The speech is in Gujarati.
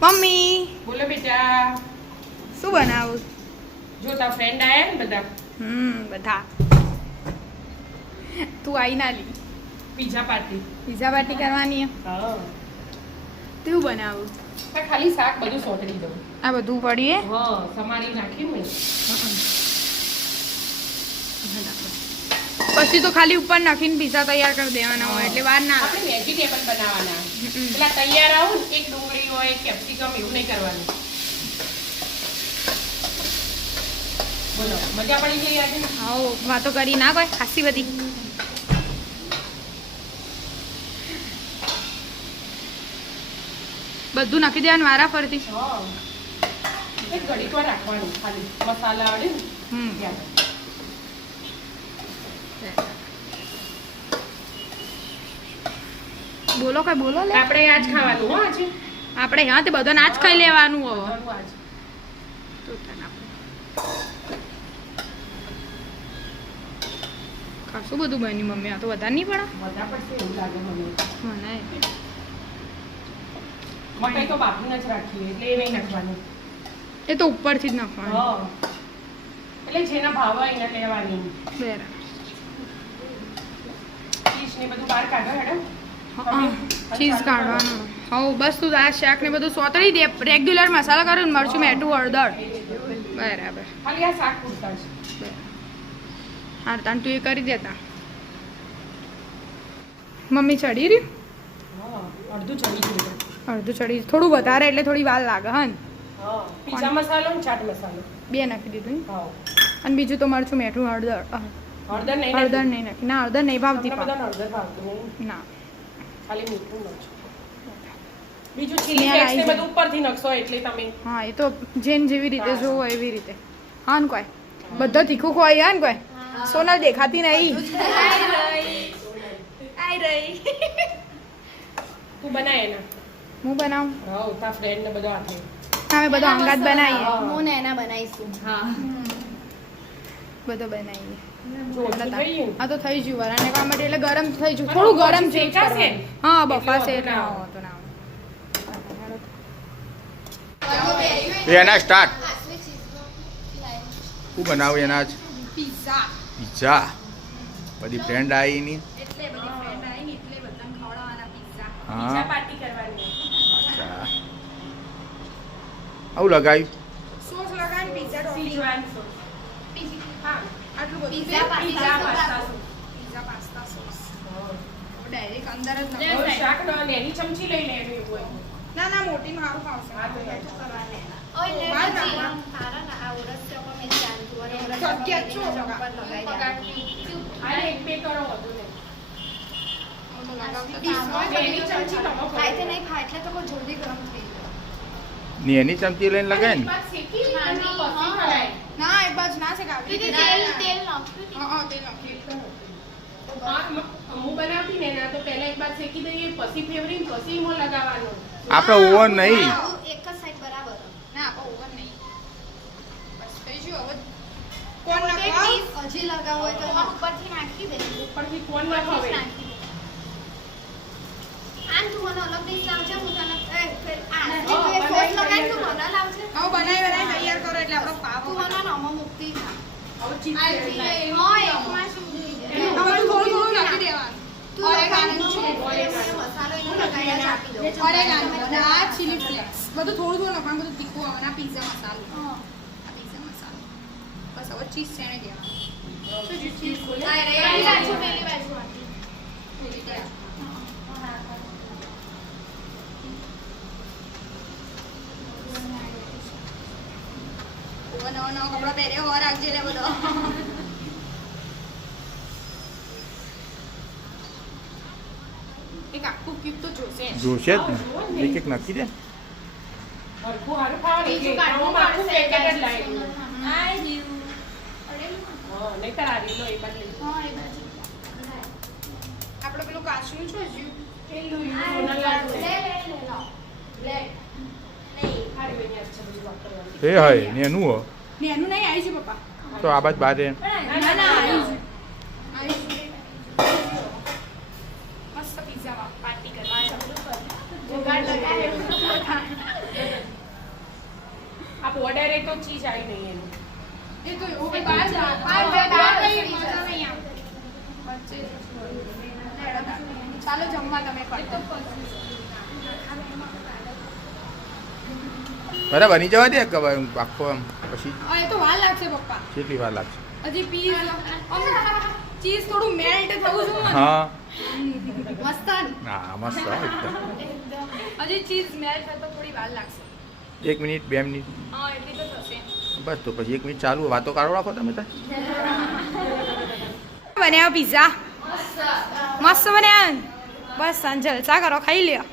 મમ્મી બોલો બેટા, શું બનાવું? જો તાર ફ્રેન્ડ આયા ને બધા, બધા તું આઈ ના લી પીઝા પાર્ટી. પીઝા પાર્ટી કરવાની હે? હા, તેવું બનાવું? તો ખાલી શાક બધું સોતરી દઉં. આ બધું પડીએ હા, સમારી નાખી ને. પછી તો ખાલી ઉપર નાખીને પીઝા તૈયાર કરી દેવાના હોય એટલે વાર ના આપણે વેજીટેબલ બનાવવાના. પેલા તૈયાર આવું ને, એક ડુંગળી હોય, એક કેપ્સિકમ, એવું નહીં કરવાનું. બોલો, મજા પડી ગઈ આજે? હા, વાતો કરી ના કોઈ ખાસી બધી. બધું નાખી દેવાનું વારા ફરતી. હા, એક ઘડીક વાર રાખવાનું ખાલી મસાલા આવડે ને ત્યાં. બોલો કઈ બોલો લે. આપણે આજ ખાવાનું હો આજે. આપણે હા તે બધાને આજ ખાઈ લેવાનું હવે. બધાનું આજ. તો તને આપણે ખાસું બધું બન્યું મમ્મી. આ તો વધારે નહીં પડે બધા પડશે એવું લાગે મને. મને. મકાઈ તો બાફીને જ રાખીએ એટલે એ નહીં નાખવાનું. એ તો ઉપરથી જ નાખવાનું. હા, એટલે જેના ભાવ હોય એને લેવાની. બરાબર. ચીઝ ને બધું બહાર કાઢો હેડો. ચીઝ કાઢવાનું. હા બસ તું આ શાક ને બધું સોતરી દે. રેગ્યુલર મસાલા કરો ને મરચું મેઠું હળદર. બરાબર. ખાલી આ શાક પૂરતા છે. હા તાન તું એ કરી દેતા. મમ્મી ચડી રહ્યું? હા, અડધું ચડી ગયું. અડધું ચડી. થોડું વધારે એટલે થોડી વાર લાગે હા ને? હા, પીઝા મસાલો ને ચાટ મસાલો. બે નાખી દીધું ને? હા, અને બીજું તો મરચું મેઠું હળદર. હળદર નહીં. હળદર નહીં નાખી. ના હળદર નહીં ભાવતી તમને પણ. બધાને હળદર ભાવતું નહીં. ના ખાલી મીઠું મરચું. બીજું ચીલી ફ્લેક્સ ને બધું ઉપરથી નખશો એટલે તમે. હા એ તો જેન જેવી રીતે જોવો એવી રીતે. હા ને કોઈ બધો તીખું ખવાય હા ને કોઈ. સોનલ દેખાતી નહીં. તું બનાય એના. હું બનાવું? હા, તાર ફ્રેન્ડ ને બધો હાથે. અમે બધો અંગાત બનાવીએ. હું ને એના બનાવીશું. હા, બધો બનાવીએ. જો ઓછું થઈ ગયું. આ તો થઈ ગયું વરાને કામ માટે એટલે ગરમ થઈ ગયું. થોડું ગરમ જેવું જ શેકાશે. કરવાનું. હા બફાશે એટલે એટલે વાંધો હા વાંધો ના એના સ્ટાર્ટ શું બનાવું એના જ પિઝા. પિઝા બધી ફ્રેન્ડ આવી ની એટલે બધી ફ્રેન્ડ આવી ને એટલે બધાને ખવડાવવાના પિઝા. પીઝા હા પાર્ટી કરવાની. અચ્છા આવું લગાવ્યું સોસ લગાવીને પિઝા ટોપિંગ. સીજવાન સોસ. હા, આટલું બધું. Pizza pizza pasta sauce. Pizza pasta sauce. Direct અંદર જ હવે નાખો. શાક નો નેની ચમચી લઈ લેવી એવું હોય. ના ના મોટી મારું ખાવશે. હા, તો ઓય લે બાર પછી નાખવા. તારા ના આ ઓરસ છે પણ મેં જાણતું અને ઓરસ જગ્યા જ છો ઉપર બગા. લગાઈ દેવાનું. આ એક બે કરો વધુ નહીં. નેની ચમચી તમે ખાય તે નહીં ખાય એટલે તો બહુ જલ્દી ગરમ થઈ જાય. ની એની ચમચી લઈને લગાય ને શેકી અને પછી હા. ખવાય. ના એક બાજુ ના છે કાવી. તેલ તેલ નાખ્યું હા તેલ નાખી. હા, હું બનાવતી ને એના તો પહેલા એક બાર શેકી દઈએ, પછી ફેવરીને પછી એમાં લગાવવાનું. આપણે ઓવન નહીં એક જ સાઈડ બરાબર. ના આપણે ઓવન નહીં. બસ થઈ ગયું હવે. કોણ કોણ નાખવા? હજી લગાવો હોય તો ઉપરથી નાખી દે. ઉપરથી કોણ ના ખવાય. નાખી દે. આમ તું મને અલગ ડીશ લાવજે હું તને આ હા, તું એ સોસ લગાવી તું મને લાવજે. હવે બનાવી તૈયાર કરો એટલે આપણો પાવ. તું મને નમો મુક્તિ થા. હવે ચીઝ નાખી. હા એકમાં શું હવે થોડું થોડું નાખી દેવાનું. તું ઓરેગાનો લગાવી છે. મસાલો એને લગાવી જ આપી દો. ઓરેગાનો અને આ ચીલી ફ્લેક્સ બધું થોડું થોડું નાખવાનું. બધું તીખું આવે અને આ પિઝા મસાલો. હા. આ પિઝા મસાલો બસ હવે ચીઝ શેણે દેવાનું. ચીઝ બોલે. પેલી બાજુ પેલી બાજુ આપી. થોડી દેવાનું. નવો નવો કપડો પહેર્યો હોર રાખજે ને બધો. એક આખું ક્યુબ તો જોશે. જોશે જ ને એક એક નાખી દે હરખું હારું ખાવાનું. બીજું એટલે કાઢવું હું આખું પડશે. પેકેટ જ લાવી દઉં. આઈ ગયું. હા, નહીંતર આ રીલો એ બદલી. હા એ બાજુ. આપણે પેલું કાચનું છે હજુ. પેલું આ સોનલલાલ લે છે. લે લે લો. બ્લેક. નહીં. હારી બની આ છે બધું વાપરવાનું. એ હોય ને એનું હો ને એનું નહીં આવી છે પપ્પા. તો આ બાજ બાદ ના, ના ના આવી ના. છે. આવી છે. મસ્ત પિઝા પાર્ટી કરવા. જુગાડ લગાવ્યો. વધારે તો ચીજ આવી નહીં એનું. એ તો એવું કંઈ બહાર કઈ મજા નહીં આવતી. વચ્ચે ચાલો જમવા તમે પણ. બરાબર બની જવા દે કે હવે આખો આમ પછી હા, એ તો વાર લાગશે પપ્પા. કેટલી વાર લાગશે હજી ચીઝ થોડું મેલ્ટ થવું જોઈએ. હા મસ્ત હા મસ્ત હો એકદમ. હજી ચીઝ મેલ્ટ થતો થોડી વાર લાગશે. 1 મિનિટ 2 મિનિટ હા, એટલી તો થશે. બસ તો પછી 1 મિનિટ ચાલુ વાતો કાઢો રાખો તમે તાર બન્યા પિઝા મસ્ત બન્યા. બસ સાંજ જલસા કરો, ખાઈ લ્યો.